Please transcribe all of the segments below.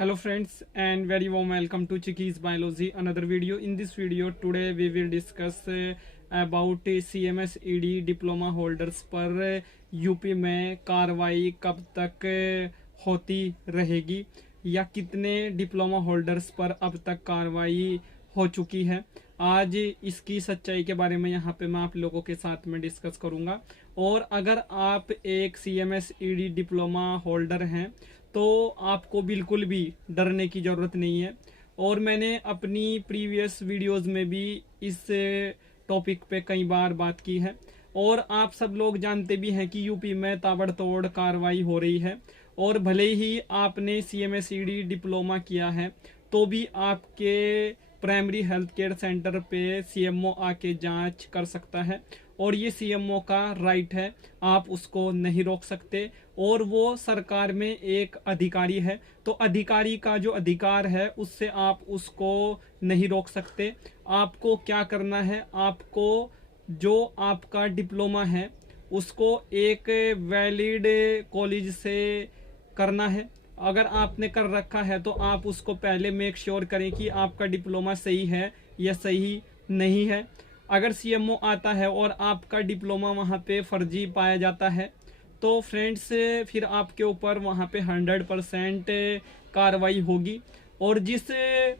Hello friends and very warm welcome to Chickies Biology, another video. In this video today we will discuss about CMS ED diploma holders पर UP में कार्रवाई कब तक होती रहेगी या कितने डिप्लोमा होल्डर्स पर अब तक कार्रवाई हो चुकी है। आज इसकी सच्चाई के बारे में यहाँ पे मैं आप लोगों के साथ में डिस्कस करूँगा। और अगर आप एक CMS ED डिप्लोमा होल्डर हैं तो आपको बिल्कुल भी डरने की ज़रूरत नहीं है। और मैंने अपनी प्रीवियस वीडियोस में भी इस टॉपिक पे कई बार बात की है और आप सब लोग जानते भी हैं कि यूपी में ताबड़तोड़ कार्रवाई हो रही है। और भले ही आपने CMS ED डिप्लोमा किया है तो भी आपके प्राइमरी हेल्थ केयर सेंटर पे CMO आके जांच कर सकता है और ये CMO का राइट है, आप उसको नहीं रोक सकते। और वो सरकार में एक अधिकारी है तो अधिकारी का जो अधिकार है उससे आप उसको नहीं रोक सकते। आपको क्या करना है, आपको जो आपका डिप्लोमा है उसको एक वैलिड कॉलेज से करना है। अगर आपने कर रखा है तो आप उसको पहले मेक श्योर करें कि आपका डिप्लोमा सही है या सही नहीं है। अगर CMO आता है और आपका डिप्लोमा वहाँ पे फर्जी पाया जाता है तो फ्रेंड्स फिर आपके ऊपर वहाँ पे 100% कार्रवाई होगी। और जिस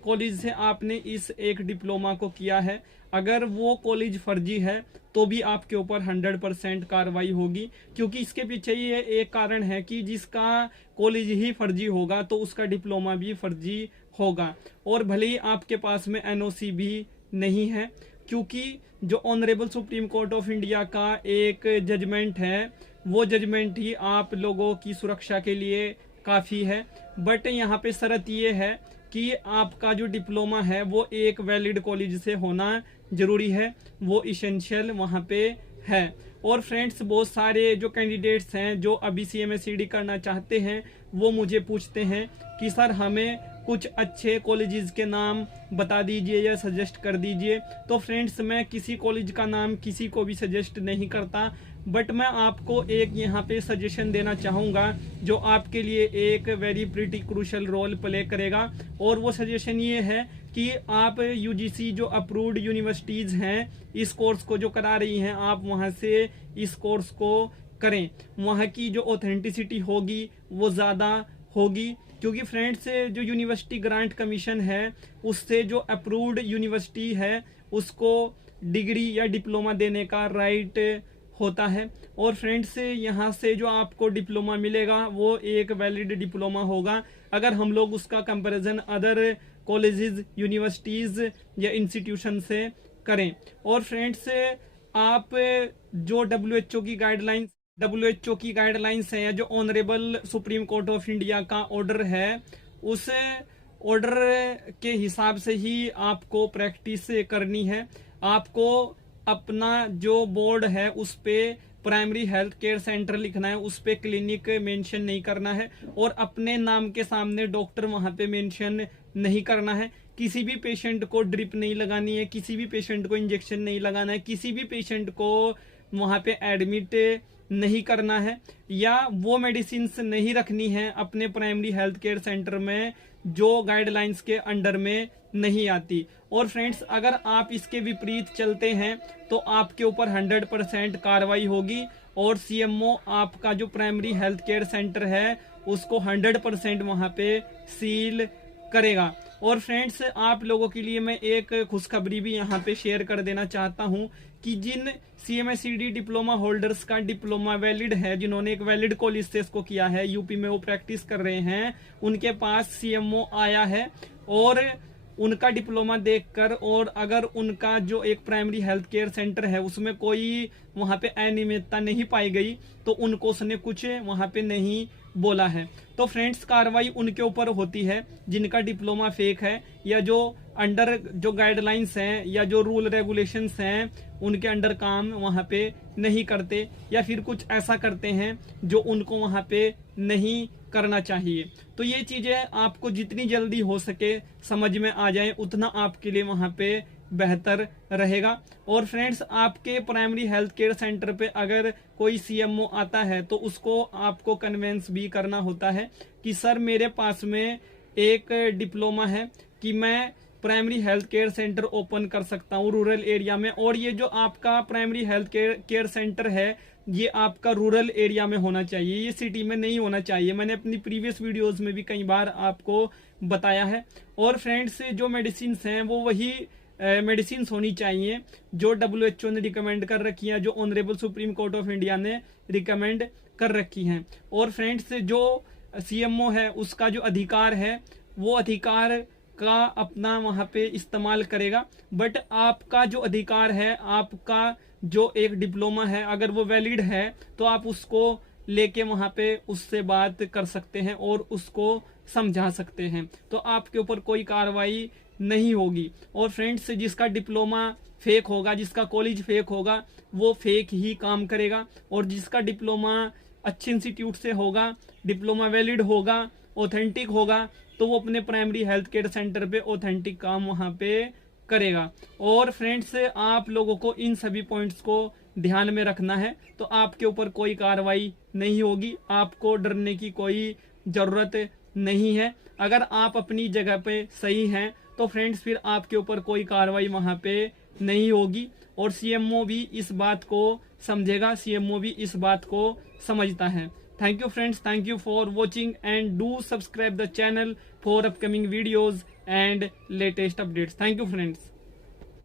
कॉलेज से आपने इस एक डिप्लोमा को किया है अगर वो कॉलेज फर्जी है तो भी आपके ऊपर 100% कार्रवाई होगी, क्योंकि इसके पीछे ये एक कारण है कि जिसका कॉलेज ही फर्जी होगा तो उसका डिप्लोमा भी फर्जी होगा। और भले ही आपके पास में NOC भी नहीं है, क्योंकि जो honourable supreme court of India का एक जजमेंट है वो जजमेंट ही आप लोगों की सुरक्षा के लिए काफ़ी है। बट यहाँ पे शर्त ये है कि आपका जो डिप्लोमा है वो एक वैलिड कॉलेज से होना जरूरी है, वो इसेंशियल वहाँ पे है। और फ्रेंड्स बहुत सारे जो कैंडिडेट्स हैं जो अभी CMS ED करना चाहते हैं वो मुझे पूछते हैं कि सर हमें कुछ अच्छे कॉलेजेस के नाम बता दीजिए या सजेस्ट कर दीजिए। तो फ्रेंड्स मैं किसी कॉलेज का नाम किसी को भी सजेस्ट नहीं करता, बट मैं आपको एक यहाँ पे सजेशन देना चाहूँगा जो आपके लिए एक very pretty crucial role play करेगा। और वो सजेशन ये है कि आप UGC जो अप्रूव्ड यूनिवर्सिटीज़ हैं इस कोर्स को जो करा रही हैं आप वहाँ से इस कोर्स को करें। वहाँ की जो ऑथेंटिसिटी होगी वो ज़्यादा होगी, क्योंकि फ्रेंड्स जो यूनिवर्सिटी ग्रांट कमीशन है उससे जो अप्रूव्ड यूनिवर्सिटी है उसको डिग्री या डिप्लोमा देने का राइट होता है। और फ्रेंड्स यहाँ से जो आपको डिप्लोमा मिलेगा वो एक वैलिड डिप्लोमा होगा अगर हम लोग उसका कंपैरिजन अदर कॉलेजेस यूनिवर्सिटीज़ या इंस्टीट्यूशन से करें। और फ्रेंड्स आप जो WHO की गाइडलाइंस है या जो honourable supreme court of India का ऑर्डर है उस ऑर्डर के हिसाब से ही आपको प्रैक्टिस करनी है। आपको अपना जो बोर्ड है उस पे प्राइमरी हेल्थ केयर सेंटर लिखना है, उस पे क्लिनिक मेंशन नहीं करना है और अपने नाम के सामने डॉक्टर वहां पे मेंशन नहीं करना है। किसी भी पेशेंट को ड्रिप नहीं लगानी है, किसी भी पेशेंट को इंजेक्शन नहीं लगाना है, किसी भी पेशेंट को वहां पे एडमिट नहीं करना है या वो मेडिसिन नहीं रखनी है अपने प्राइमरी हेल्थ केयर सेंटर में जो गाइडलाइंस के अंडर में नहीं आती। और फ्रेंड्स अगर आप इसके विपरीत चलते हैं तो आपके ऊपर 100% कार्रवाई होगी और CMO आपका जो प्राइमरी हेल्थ केयर सेंटर है उसको 100% वहां पे सील करेगा। और फ्रेंड्स आप लोगों के लिए मैं एक खुशखबरी भी यहाँ पे शेयर कर देना चाहता हूँ कि जिन CMS ED डिप्लोमा होल्डर्स का डिप्लोमा वैलिड है, जिन्होंने एक वैलिड कॉलेज से इसको किया है, यूपी में वो प्रैक्टिस कर रहे हैं, उनके पास CMO आया है और उनका डिप्लोमा देखकर और अगर उनका जो एक प्राइमरी हेल्थ केयर सेंटर है उसमें कोई वहां पे अनियमितता नहीं पाई गई तो उनको उसने कुछ वहां पे नहीं बोला है। तो फ्रेंड्स कार्रवाई उनके ऊपर होती है जिनका डिप्लोमा फेक है या जो अंडर जो गाइडलाइंस हैं या जो रूल रेगुलेशंस हैं उनके अंडर काम वहां पे नहीं करते या फिर कुछ ऐसा करते हैं जो उनको वहां पे नहीं करना चाहिए। तो ये चीजें आपको जितनी जल्दी हो सके समझ में आ जाए उतना आपके लिए वहां पे बेहतर रहेगा। और फ्रेंड्स आपके प्राइमरी हेल्थ केयर सेंटर पे अगर कोई CMO आता है तो उसको आपको कन्वेंस भी करना होता है कि सर मेरे पास में एक डिप्लोमा है कि मैं primary health care centre open कर सकता हूँ रूरल एरिया में। और ये जो आपका प्राइमरी हेल्थ केयर सेंटर है ये आपका रूरल एरिया में होना चाहिए, ये सिटी में नहीं होना चाहिए। मैंने अपनी प्रीवियस वीडियोस में भी कई बार आपको बताया है। और फ्रेंड्स जो मेडिसिन हैं वो वही मेडिसिन होनी चाहिए जो WHO ने रिकमेंड कर रखी है, जो honourable supreme court of India ने रिकमेंड कर रखी हैं। और फ्रेंड्स जो CMO है उसका जो अधिकार है वो अधिकार का अपना वहां पे इस्तेमाल करेगा। बट आपका जो अधिकार है, आपका जो एक डिप्लोमा है, अगर वो वैलिड है तो आप उसको लेके वहां पे उससे बात कर सकते हैं और उसको समझा सकते हैं, तो आपके ऊपर कोई कार्रवाई नहीं होगी। और फ्रेंड्स जिसका डिप्लोमा फेक होगा, जिसका कॉलेज फेक होगा, वो फेक ही काम करेगा। और जिसका डिप्लोमा अच्छे इंस्टीट्यूट से होगा, डिप्लोमा वैलिड होगा, ऑथेंटिक होगा, तो वो अपने प्राइमरी हेल्थ केयर सेंटर पे ऑथेंटिक काम वहां पे करेगा। और फ्रेंड्स आप लोगों को इन सभी पॉइंट्स को ध्यान में रखना है, तो आपके ऊपर कोई कार्रवाई नहीं होगी, आपको डरने की कोई जरूरत नहीं है। अगर आप अपनी जगह पे सही हैं तो फ्रेंड्स फिर आपके ऊपर कोई कार्रवाई वहां पे नहीं होगी। और CMO भी इस बात को समझेगा, CMO भी इस बात को समझता है। Thank you friends, thank you for watching and do subscribe the channel for upcoming videos and latest updates. Thank you friends.